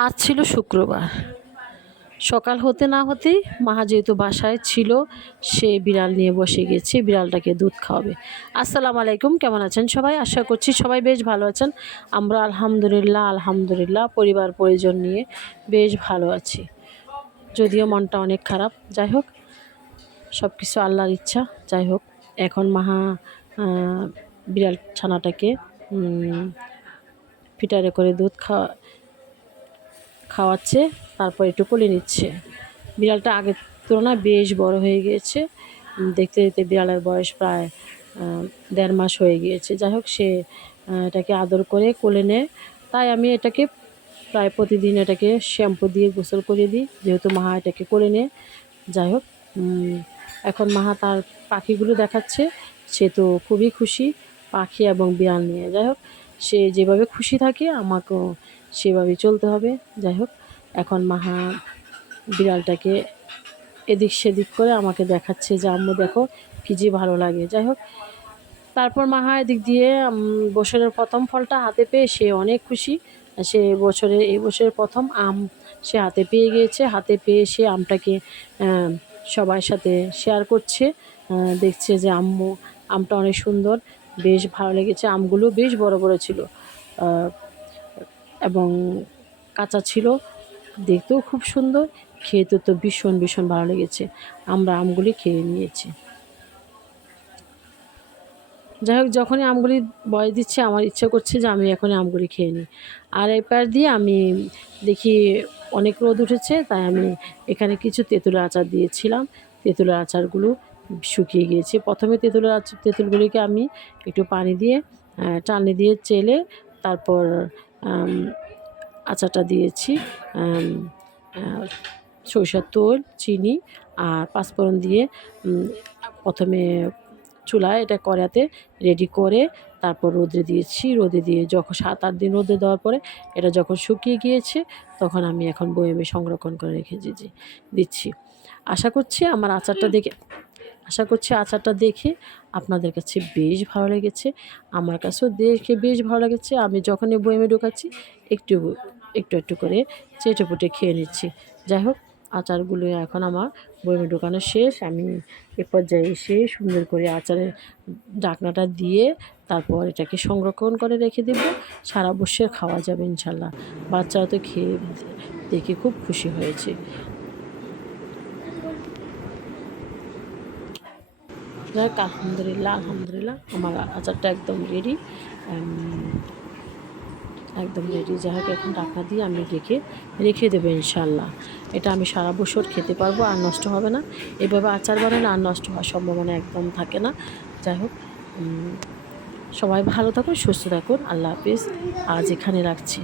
আজ ছিল শুক্রবার। সকাল হতে না হতেই মা যেহেতু বাসায় ছিল, সে বিড়াল নিয়ে বসে গেছে, বিড়ালটাকে দুধ খাওয়াবে। আসসালামু আলাইকুম, কেমন আছেন সবাই? আশা করছি সবাই বেশ ভালো আছেন। আমরা আলহামদুলিল্লাহ পরিবার পরিজন নিয়ে বেশ ভালো আছি, যদিও মনটা অনেক খারাপ। যাই হোক, সব কিছু আল্লাহর ইচ্ছা। যাই হোক, এখন মাহা বিড়াল ছানাটাকে ফিটারে করে দুধ খাওয়াচ্ছে, তারপর একটু কোলে নিচ্ছে। বিড়ালটা আগের তুলনায় বেশ বড় হয়ে গিয়েছে। দেখতে দেখতে বিড়ালের বয়স প্রায় 1.5 মাস হয়ে গিয়েছে। যাই হোক, সে এটাকে আদর করে কোলে নেয়। তাই আমি এটাকে প্রায় প্রতিদিন এটাকে শ্যাম্পু দিয়ে গোসল করে দিই, যেহেতু মাহা এটাকে কোলে নেয়। যাই হোক, এখন মাহা তার পাখিগুলো দেখাচ্ছে। সে তো খুবই খুশি পাখি এবং বিড়াল নিয়ে। যাই হোক, সে যেভাবে খুশি থাকে আমাকেও সেভাবেই চলতে হবে। যাই হোক, এখন মাহা বিড়ালটাকে এদিক সেদিক করে আমাকে দেখাচ্ছে যে আম্মু দেখো কী যে ভালো লাগে। যাই হোক, তারপর মাহা এদিক দিয়ে বছরের প্রথম ফলটা হাতে পেয়ে সে অনেক খুশি। সে এই বছরের প্রথম আম সে হাতে পেয়ে গিয়েছে। হাতে পেয়ে সে আমটাকে সবার সাথে শেয়ার করছে। দেখছে যে আম্মু আমটা অনেক সুন্দর, বেশ ভালো লেগেছে। আমগুলো বেশ বড় বড় ছিল এবং কাঁচা ছিল, দেখতেও খুব সুন্দর, খেতে তো ভীষণ ভীষণ ভালো লেগেছে। আমরা আমগুলি খেয়ে নিয়েছি। যাই হোক, যখনই আমগুলি বয়স দিচ্ছে আমার ইচ্ছে করছে যে আমি এখনই আমগুলি খেয়ে নিই। আর এপার দিয়ে আমি দেখি অনেক রোদ উঠেছে, তাই আমি এখানে কিছু তেঁতুলের আচার দিয়েছিলাম। তেঁতুলের আচারগুলো শুকিয়ে গিয়েছে। প্রথমে তেঁতুলগুলিকে আমি একটু পানি দিয়ে চালনি দিয়ে চেলে তারপর আচারটা দিয়েছি। সরিষার তেল, চিনি আর পাঁচফোড়ন দিয়ে প্রথমে চুলায় এটা কড়াতে রেডি করে তারপর রোদে দিয়েছি। রোদে দিয়ে যখন 7-8 দিন রোদে দেওয়ার পরে এটা যখন শুকিয়ে গিয়েছে, তখন আমি এখন বয়মে সংরক্ষণ করে রেখে দিচ্ছি। আশা করছি আচারটা দেখে আপনাদের কাছে বেশ ভালো লেগেছে। আমার কাছেও দেখে বেশ ভালো লেগেছে। আমি যখনই বয়মে ঢোকাচ্ছি একটু একটু করে চেটেপুটে খেয়ে নিচ্ছি। যাই হোক, আচারগুলো এখন আমার বয়মে ঢোকানো শেষ। আমি এ পর্যায়ে এসে সুন্দর করে আচারের ঢাকনাটা দিয়ে তারপর এটাকে সংরক্ষণ করে রেখে দেব। সারা বছর খাওয়া যাবে ইনশাল্লাহ। বাচ্চারা তো খেয়ে দেখে খুব খুশি হয়েছে। যাই হোক, আলহামদুলিল্লাহ আমার আচারটা একদম রেডি। যাই হোক, এখন ঢাকনা দিয়ে আমি রেখে দেবো ইনশাল্লাহ। এটা আমি সারা বছর খেতে পারবো, আর নষ্ট হবে না। এভাবে আচার বানালে আর নষ্ট হওয়ার সম্ভাবনা একদম থাকে না। যাই হোক, সবাই ভালো থাকুন, সুস্থ থাকুন। আল্লাহ হাফিজ। আজ এখানে রাখছি।